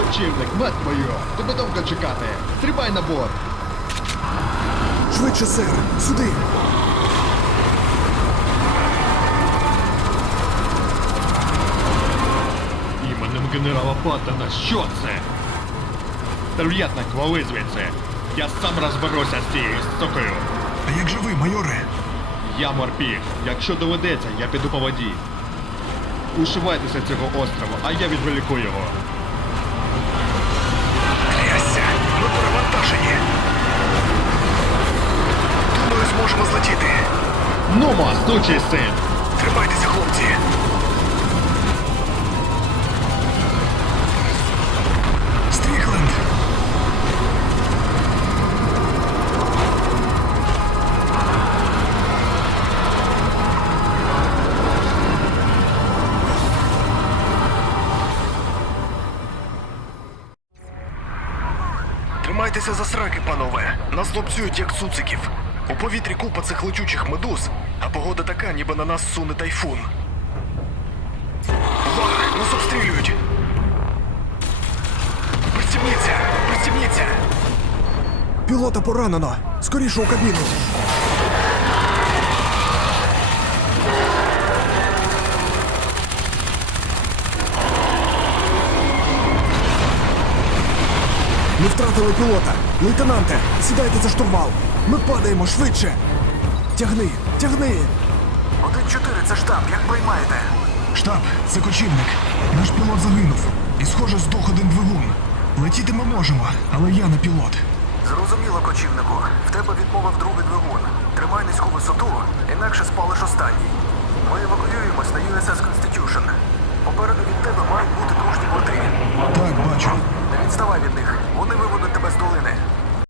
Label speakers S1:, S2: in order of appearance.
S1: Кочівник, мать твою! Тебе довго чекати! Стрибай на борт!
S2: Швидше, сер, сюди.
S1: Іменем генерала Паттона, що це? Терв'ятник, вали звідси! Я сам розберуся з цією сокою!
S2: А як же ви, майоре?
S1: Я морпіг. Якщо доведеться, я піду по воді. Ушивайтеся цього острова, а я відволіку його.
S2: Думаю, зможемо злетіти.
S1: Нумо, сучий син!
S2: Тримайтеся, хлопці. Стрікленд. Тримайтеся за сраки, панове. Нас лупцюють, як цуциків. У повітрі купа цих летючих медуз, а погода така, ніби на нас суне тайфун. Увага! Нас обстрілюють! Пристібніться! Пристібніться! Пілота поранено! Скоріше у кабіну! Ми втратили пілота! Лейтенанте, сідайте за штурвал! Ми падаємо швидше! Тягни! Тягни!
S3: 1-4, це штаб, як приймаєте?
S2: Штаб, це кочівник. Наш пілот загинув. І, схоже, здох один двигун. Летіти ми можемо, але я не пілот.
S3: Зрозуміло, кочівнику. В тебе відмовив другий двигун. Тримай низьку висоту, інакше спалиш останній. Ми евакуюємось на USS Constitution.